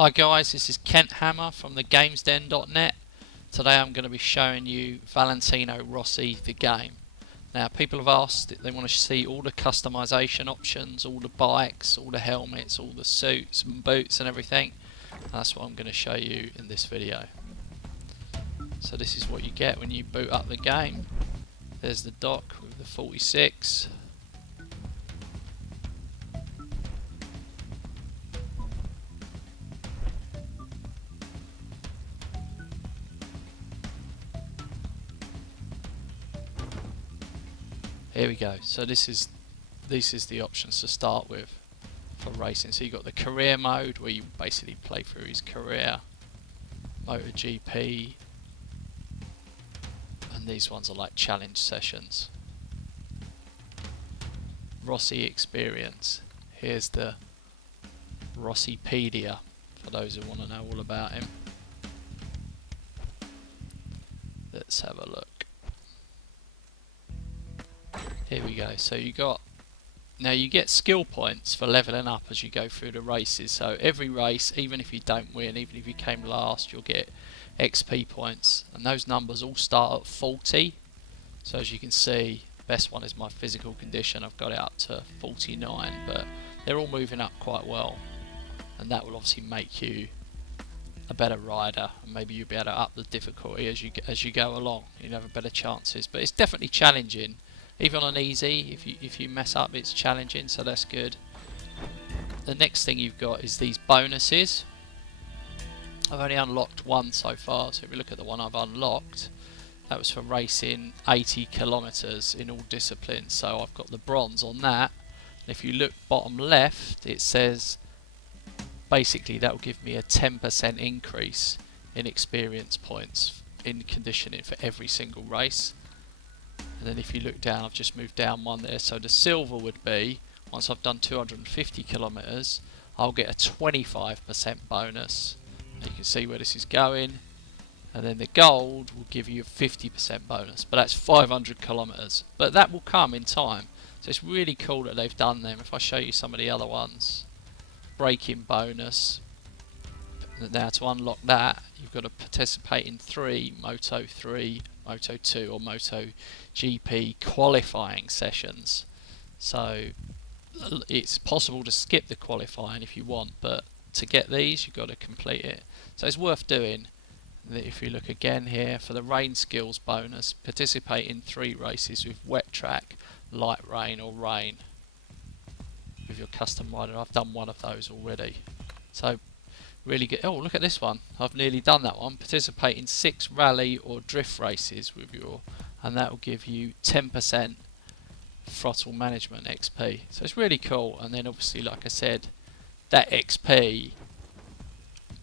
Hi guys, this is Kent Hammer from thegamesden.net. Today I'm going to be showing you Valentino Rossi the game. Now people have asked, they want to see all the customization options, all the bikes, all the helmets, all the suits and boots and everything. That's what I'm going to show you in this video. So this is what you get when you boot up the game. There's the dock with the 46. Here we go. So this is the options to start with for racing. So you've got the career mode where you basically play through his career, MotoGP, and these ones are like challenge sessions. Rossi experience. Here's the Rossipedia for those who want to know all about him. Let's have a look. Here we go. So you get skill points for leveling up as you go through the races. So every race, even if you don't win, even if you came last, you'll get XP points, and those numbers all start at 40. So as you can see, best one is my physical condition. I've got it up to 49, but they're all moving up quite well, and that will obviously make you a better rider, and maybe you'll be able to up the difficulty as you go along. You'll have a better chances, but it's definitely challenging. Even on easy, if you mess up, it's challenging, so that's good. The next thing you've got is these bonuses. I've only unlocked one so far, so if you look at the one I've unlocked, that was for racing 80 kilometers in all disciplines. So I've got the bronze on that. And if you look bottom left, it says basically that will give me a 10% increase in experience points in conditioning for every single race. And then if you look down, I've just moved down one there. So the silver would be, once I've done 250 kilometers, I'll get a 25% bonus. You can see where this is going. And then the gold will give you a 50% bonus, but that's 500 kilometers. But that will come in time. So it's really cool that they've done them. If I show you some of the other ones, braking bonus. Now to unlock that, you've got to participate in 3 Moto 3, Moto 2 or Moto GP qualifying sessions. So it's possible to skip the qualifying if you want, but to get these you've got to complete it. So it's worth doing. If you look again here for the rain skills bonus, participate in 3 races with wet track, light rain or rain with your custom rider. I've done one of those already. So really good. Oh, look at this one. I've nearly done that one. Participate in 6 rally or drift races with your, and that will give you 10% throttle management XP. So it's really cool. And then obviously, like I said, that XP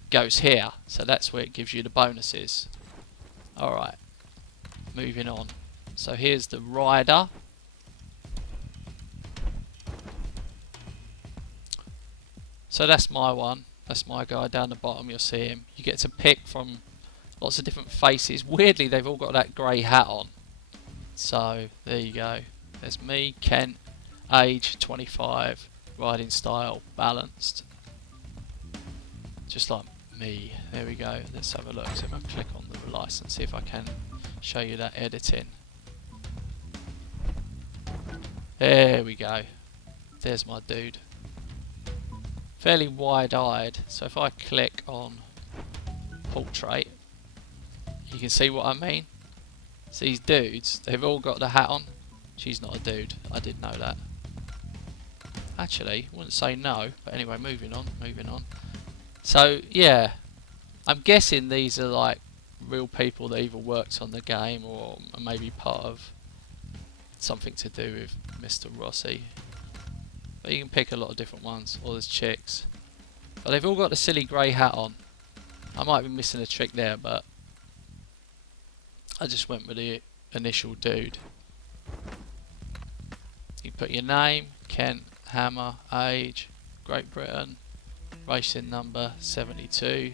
goes here. So that's where it gives you the bonuses. Alright, moving on. So here's the rider. So that's my one. That's my guy down the bottom, you'll see him. You get to pick from lots of different faces. Weirdly, they've all got that grey hat on. So, there you go. There's me, Kent, age 25, riding style, balanced. Just like me. There we go. Let's have a look. So if I click on the license, see if I can show you that editing. There we go. There's my dude. Fairly wide-eyed, so if I click on portrait, you can see what I mean. So these dudes, they've all got the hat on. She's not a dude, I did know that. Actually, I wouldn't say no, but anyway, moving on. So yeah, I'm guessing these are like real people that either worked on the game or maybe part of something to do with Mr. Rossi. But you can pick a lot of different ones, or there's chicks. But they've all got the silly grey hat on. I might be missing a trick there, but I just went with the initial dude. You put your name, Kent Hammer, age, Great Britain, racing number 72,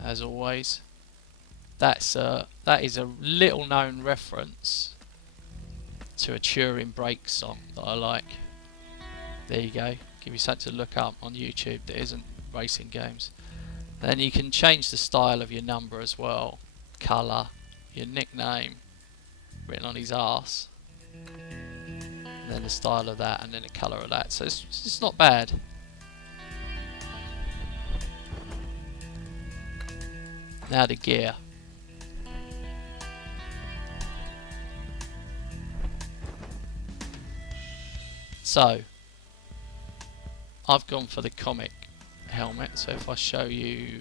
as always. That is a little known reference to a Turing Break song that I like. There you go. Give you something to look up on YouTube that isn't racing games. Then you can change the style of your number as well. Colour, your nickname written on his arse, and then the style of that, and then the colour of that. So it's not bad. Now the gear. So I've gone for the comic helmet. So if I show you,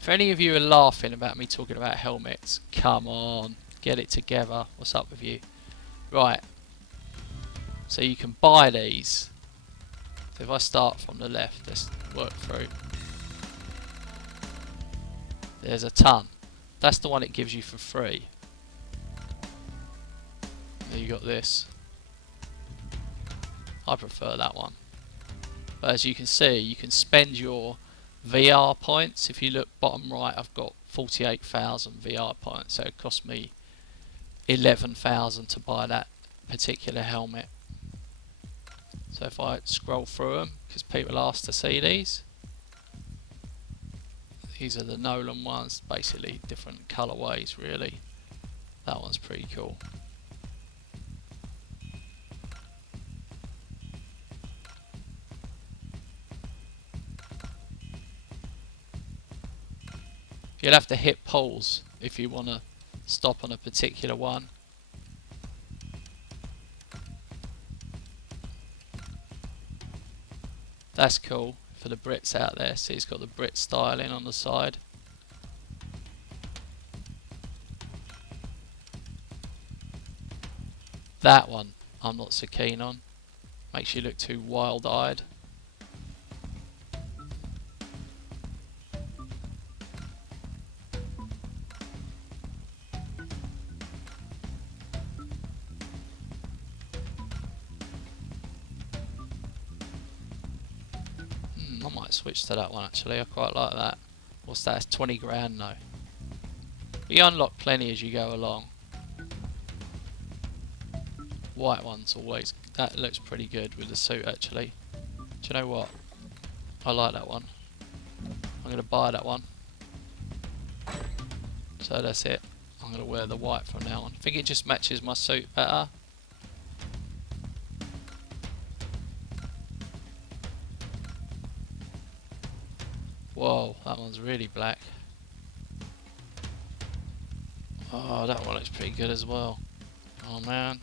if any of you are laughing about me talking about helmets, come on, get it together. What's up with you? Right. So you can buy these. So if I start from the left, let's work through. There's a ton. That's the one it gives you for free. Then you got this. I prefer that one. But as you can see, you can spend your VR points. If you look bottom right, I've got 48,000 VR points. So it cost me 11,000 to buy that particular helmet. So if I scroll through them, because people ask to see these. These are the Nolan ones, basically different colourways really. That one's pretty cool. You'll have to hit pause if you want to stop on a particular one. That's cool for the Brits out there. See, it's got the Brit styling on the side. That one I'm not so keen on. Makes you look too wild-eyed. I might switch to that one actually. I quite like that. What's that? It's 20 grand though. But you unlock plenty as you go along. White one's always, that looks pretty good with the suit actually. Do you know what? I like that one. I'm going to buy that one. So that's it. I'm going to wear the white from now on. I think it just matches my suit better. Whoa, that one's really black. Oh, that one looks pretty good as well. Oh man.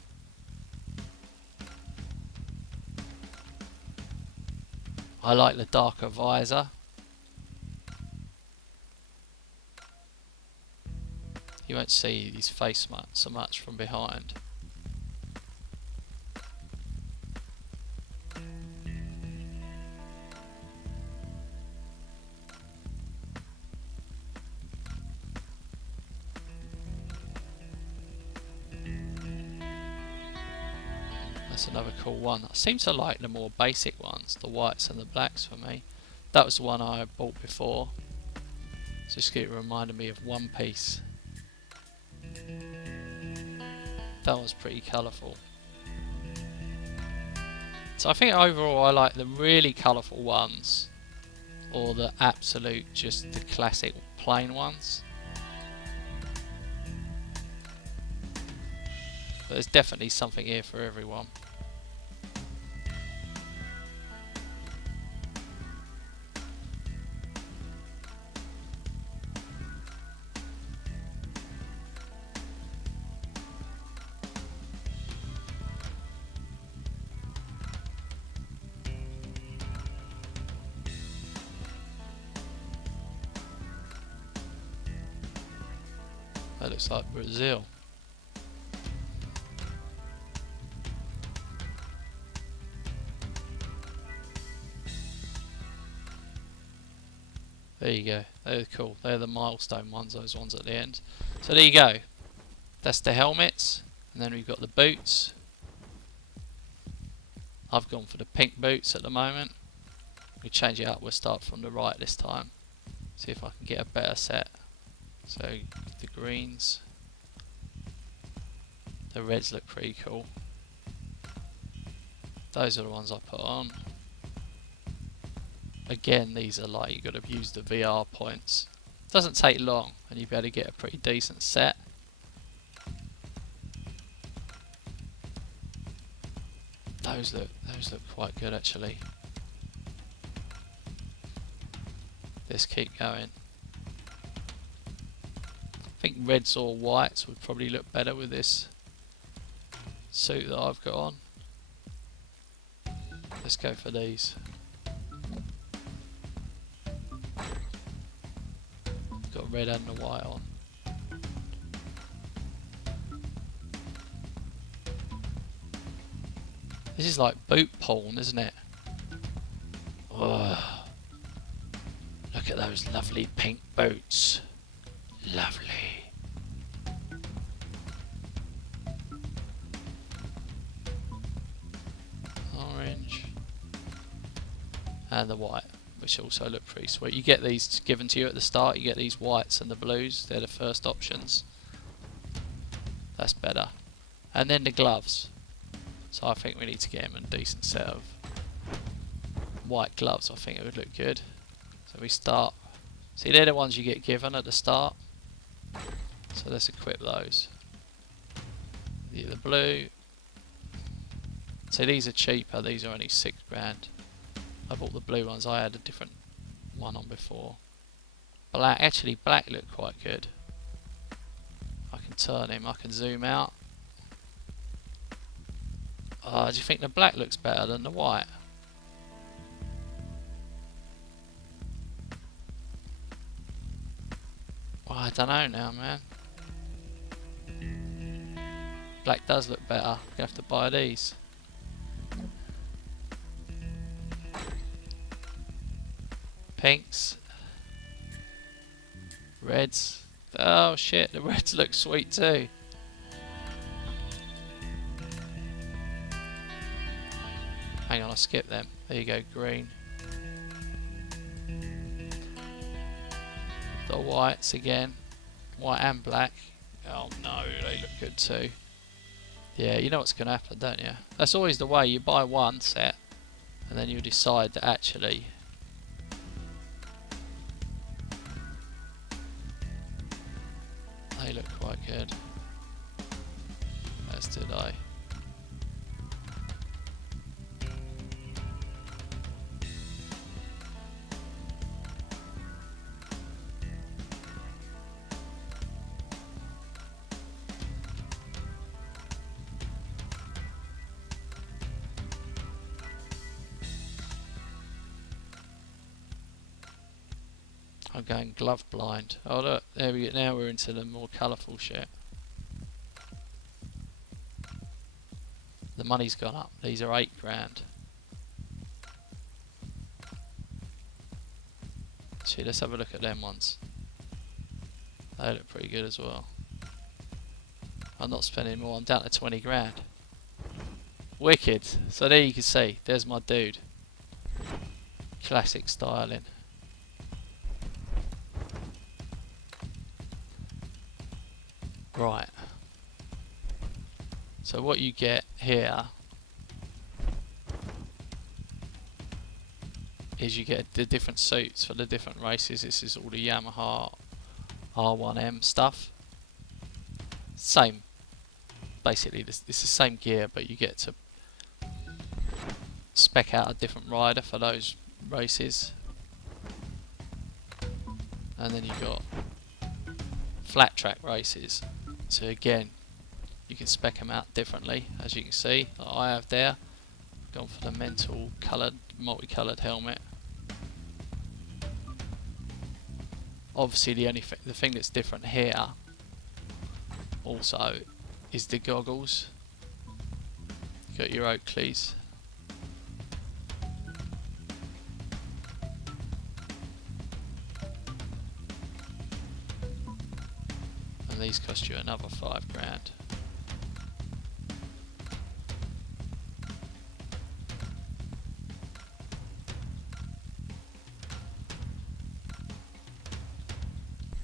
I like the darker visor. You won't see his face so much from behind. That's another cool one. I seem to like the more basic ones, the whites and the blacks for me. That was the one I bought before. Just keep reminding me of One Piece. That was pretty colourful. So I think overall I like the really colourful ones, or the absolute, just the classic plain ones. But there's definitely something here for everyone. That looks like Brazil. There you go. They're cool. They're the milestone ones, those ones at the end. So there you go. That's the helmets. And then we've got the boots. I've gone for the pink boots at the moment. We change it up. We'll start from the right this time. See if I can get a better set. So the greens. The reds look pretty cool. Those are the ones I put on. again, these are like, you've got to use the VR points. Doesn't take long, and you'll be able to get a pretty decent set. Those look quite good actually. Let's keep going. I think reds or whites would probably look better with this suit that I've got on. Let's go for these. Got red and the white on. This is like boot porn, isn't it? Oh, look at those lovely pink boots. Lovely. Orange. And the white, which also look pretty sweet. You get these given to you at the start. You get these whites and the blues. They're the first options. That's better. And then the gloves. So I think we need to get him a decent set of white gloves. I think it would look good. So we start. See, they're the ones you get given at the start. So let's equip those. The blue. So these are cheaper. These are only £6 grand. I bought the blue ones. I had a different one on before. Black. Actually, black looked quite good. I can turn him. I can zoom out. Do you think the black looks better than the white? Well, I don't know now, man. Black does look better. You have to buy these. Pinks. Reds. Oh shit, the reds look sweet too. Hang on, I skipped them. There you go, green. The whites again. White and black. Oh no, they look good too. Yeah, you know what's going to happen, don't you? That's always the way. You buy one set, and then you decide that actually they look quite good. As did I. I'm going glove blind. Oh look, there we go. Now we're into the more colourful shit. The money's gone up. These are £8 grand. See, let's have a look at them ones. They look pretty good as well. I'm not spending more. I'm down to 20 grand. Wicked. So there you can see. There's my dude. Classic styling. Right. So what you get here is you get the different suits for the different races. This is all the Yamaha R1M stuff. Same. Basically, it's the same gear, but you get to spec out a different rider for those races. And then you got flat track races. So again, you can spec them out differently, as you can see. Like I have there, gone for the mental coloured, multicoloured helmet. Obviously, the thing that's different here also is the goggles. You got your Oakleys. And these cost you another £5 grand.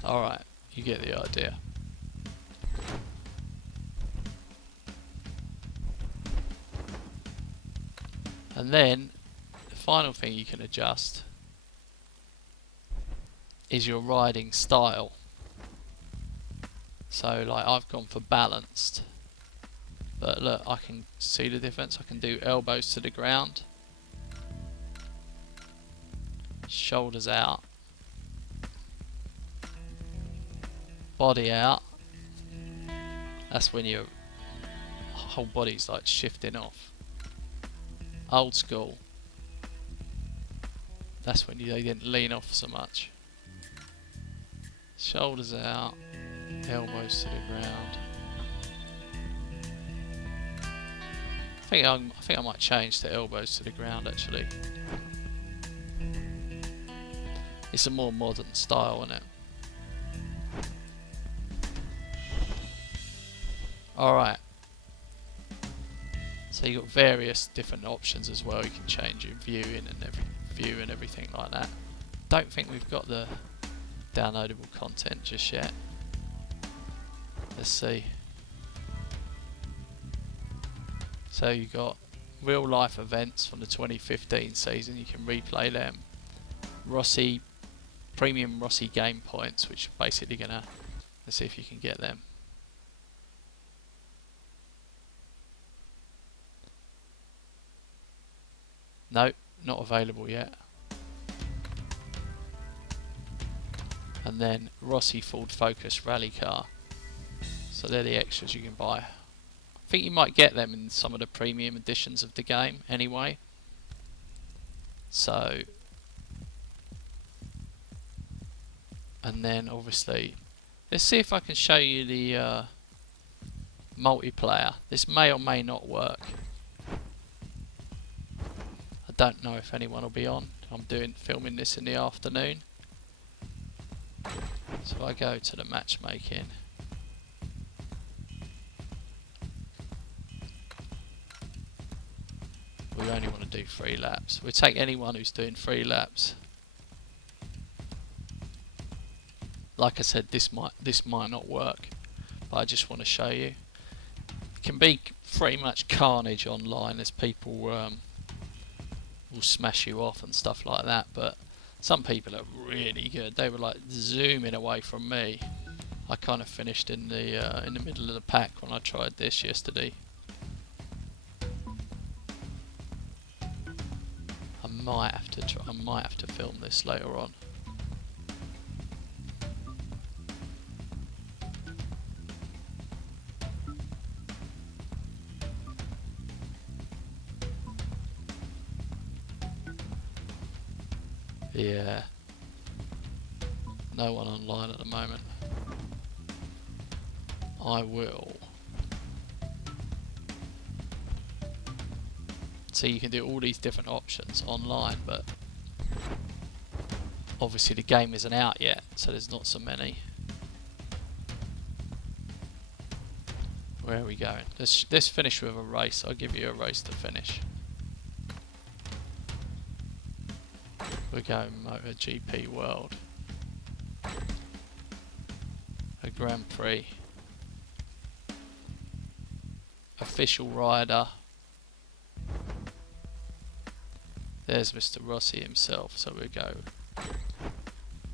Alright, you get the idea. And then the final thing you can adjust is your riding style. So like I've gone for balanced, but look, I can see the difference. I can do elbows to the ground, shoulders out, body out. That's when your whole body's like shifting off. Old school, that's when they didn't lean off so much. Shoulders out, elbows to the ground. I think I might change to elbows to the ground actually. It's a more modern style, isn't it? Alright. So you've got various different options as well. You can change your view and everything like that. Don't think we've got the downloadable content just yet. Let's see. So you got real life events from the 2015 season. You can replay them. Rossi, premium Rossi game points, which are basically gonna. Let's see if you can get them. Nope, not available yet. And then Rossi Ford Focus rally car. So they're the extras you can buy. I think you might get them in some of the premium editions of the game anyway. So, and then obviously, let's see if I can show you the multiplayer. This may or may not work. I don't know if anyone will be on. I'm filming this in the afternoon. So I go to the matchmaking. We only want to do 3 laps. We'll take anyone who's doing 3 laps. Like I said, this might not work, but I just want to show you. It can be pretty much carnage online as people will smash you off and stuff like that, but some people are really good. They were like zooming away from me. I kind of finished in the middle of the pack when I tried this yesterday. I might have to film this later on. Yeah. No one online at the moment. I will. So you can do all these different options online, but obviously the game isn't out yet, so there's not so many. Where are we going? Let's finish with a race. I'll give you a race to finish. We're going MotoGP World. A Grand Prix. Official rider. There's Mr. Rossi himself, so we'll go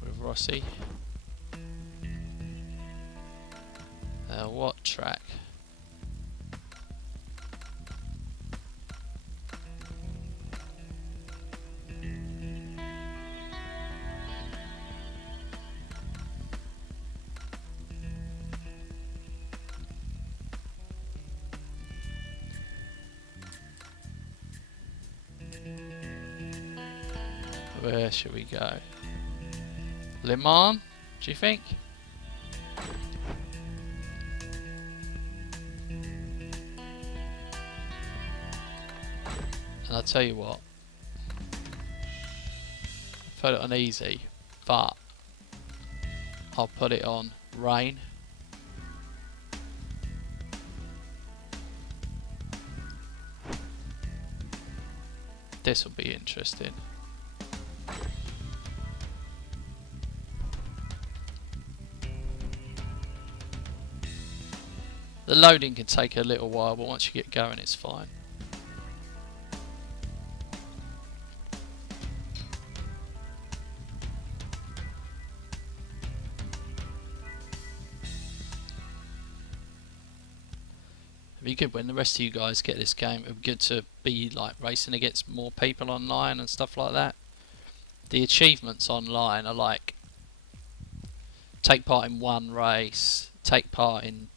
with Rossi. What track? Where should we go? Le Mans, do you think? And I'll tell you what, I put it on easy, but I'll put it on rain. This will be interesting. The loading can take a little while, but once you get going it's fine. It'd be good when the rest of you guys get this game. It'd be good to be like racing against more people online and stuff like that. The achievements online are like take part in 1 race, take part in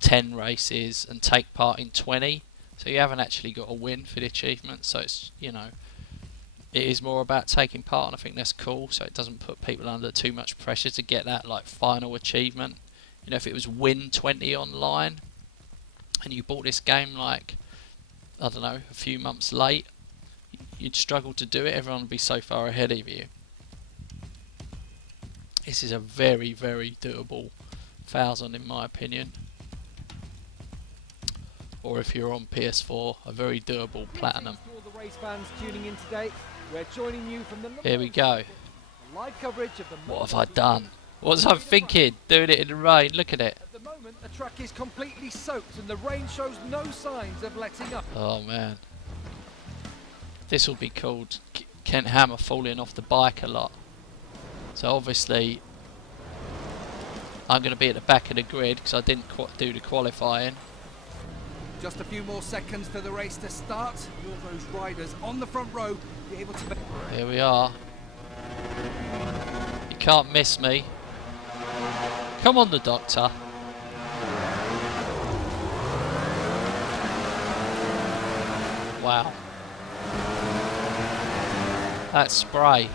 10 races, and take part in 20. So you haven't actually got a win for the achievement. So it's, you know, it is more about taking part, and I think that's cool. So it doesn't put people under too much pressure to get that like final achievement. You know, if it was win 20 online, and you bought this game like, I don't know, a few months late, you'd struggle to do it. Everyone would be so far ahead of you. This is a very, very doable 1000 in my opinion. Or if you're on PS4, a very doable platinum. Here we go. What have I done? What was I thinking? Doing it in the rain. Look at it. At the moment, the track is completely soaked and the rain shows no signs of letting up. Oh man. This will be called Kent Hammer falling off the bike a lot. So obviously I'm going to be at the back of the grid because I didn't do the qualifying. Just a few more seconds for the race to start. Will those riders on the front row be able to... Here we are. You can't miss me. Come on, the doctor. Wow. That spray.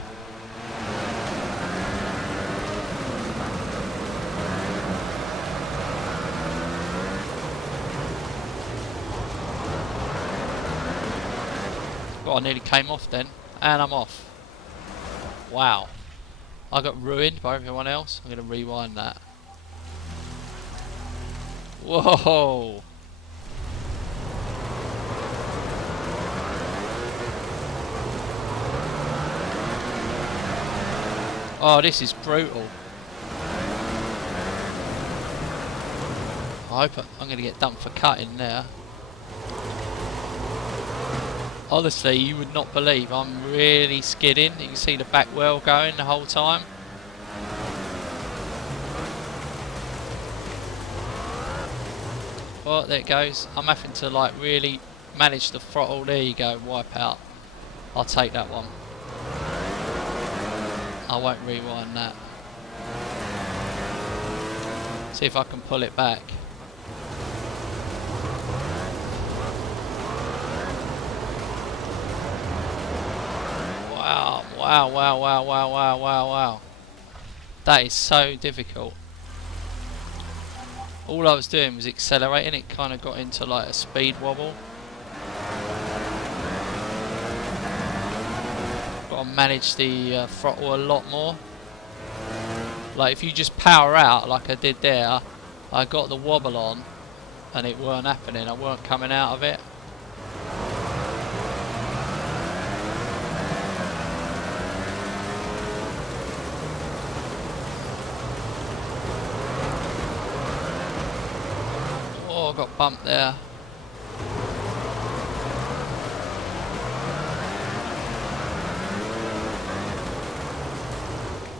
Well, I nearly came off then, and I'm off. Wow. I got ruined by everyone else. I'm going to rewind that. Whoa. Oh, this is brutal. I hope I'm going to get done for cutting there. Honestly, you would not believe I'm really skidding. You can see the back wheel going the whole time. Well, there it goes. I'm having to like really manage the throttle. There you go, wipe out. I'll take that one. I won't rewind that. See if I can pull it back. Wow, wow, wow, wow, wow, wow, wow, wow. That is so difficult. All I was doing was accelerating. It kind of got into like a speed wobble. Got to manage the throttle a lot more. Like if you just power out like I did there, I got the wobble on and it weren't happening. I weren't coming out of it. Oh, I got bumped there.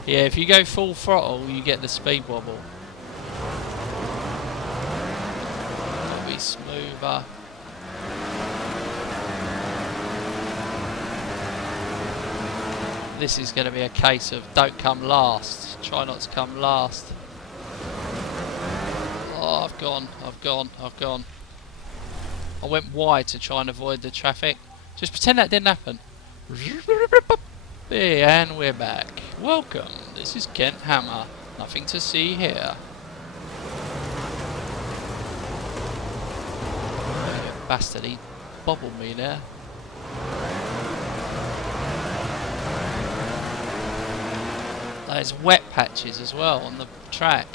Yeah, if you go full throttle, you get the speed wobble. It'll be smoother. This is going to be a case of don't come last. Try not to come last. Oh, I've gone. I went wide to try and avoid the traffic. Just pretend that didn't happen. And we're back. Welcome, this is Kent Hammer. Nothing to see here. Bastard, he bobbled me there. There's wet patches as well on the track.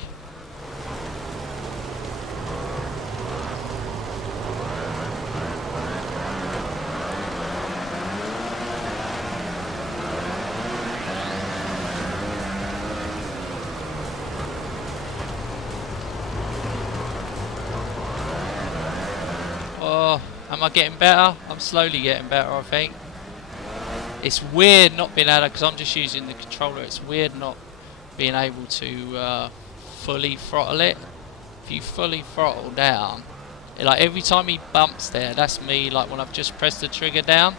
Oh, am I getting better? I'm slowly getting better, I think. It's weird not being able to, because I'm just using the controller, it's weird not being able to fully throttle it. If you fully throttle down, Like every time he bumps there, that's me like when I've just pressed the trigger down.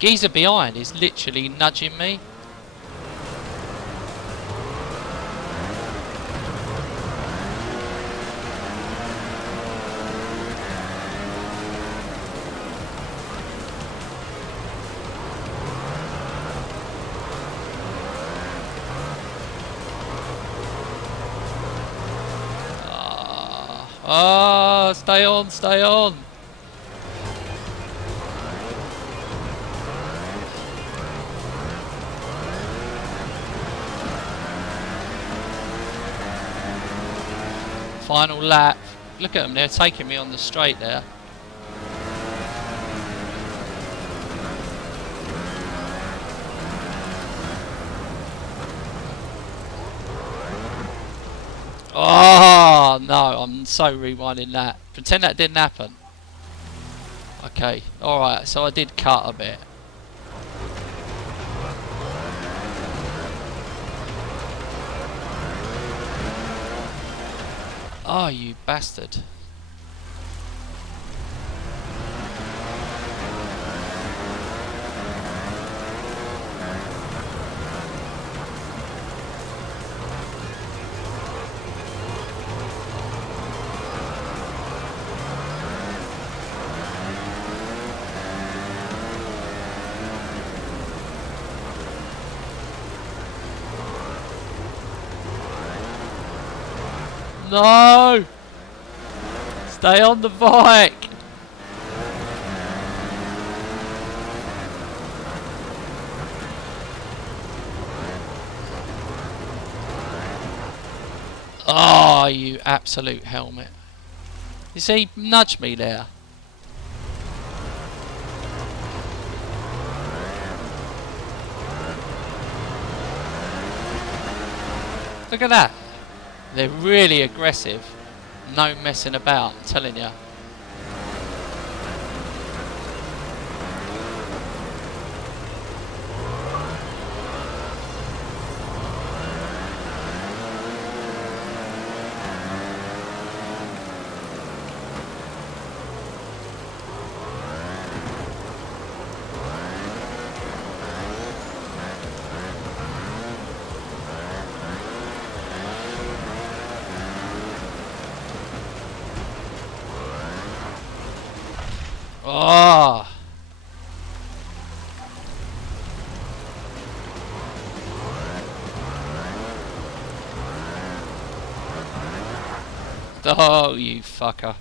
Geezer behind is literally nudging me. Ah, stay on, stay on. Final lap. Look at them, they're taking me on the straight there. Oh no, I'm so rewinding that. Pretend that didn't happen. Okay, alright, so I did cut a bit. Oh, you bastard. No! Stay on the bike! Oh, you absolute helmet. You see, nudge me there. Look at that. They're really aggressive. No messing about, I'm telling you. Oh! Oh, you fucker.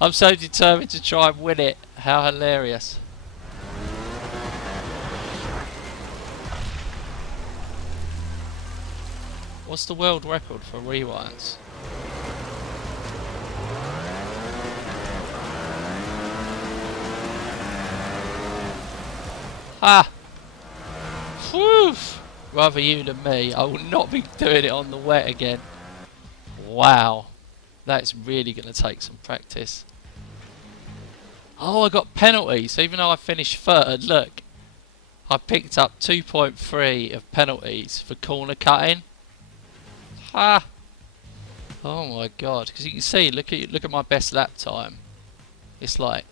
I'm so determined to try and win it. How hilarious. What's the world record for rewinds? Ah! Whew! Rather you than me. I will not be doing it on the wet again. Wow. That's really going to take some practice. Oh, I got penalties. Even though I finished third, look. I picked up 2.3 of penalties for corner cutting. Ha! Oh my god. Because you can see, look at my best lap time. It's like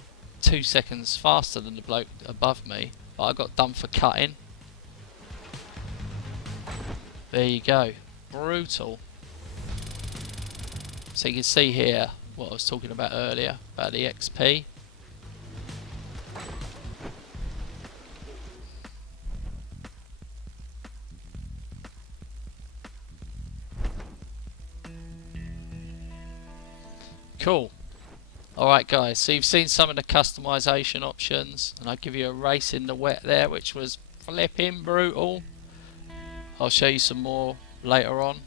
2 seconds faster than the bloke above me. But I got done for cutting. There you go. Brutal. So you can see here what I was talking about earlier, about the XP. Cool. Alright guys, so you've seen some of the customization options, and I give you a race in the wet there, which was flipping brutal. I'll show you some more later on.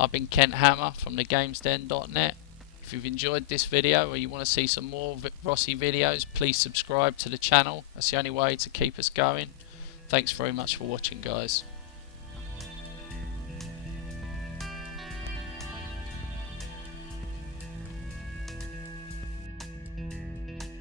I've been Kent Hammer from thegamesden.net. If you've enjoyed this video or you want to see some more Rossi videos, please subscribe to the channel. That's the only way to keep us going. Thanks very much for watching, guys.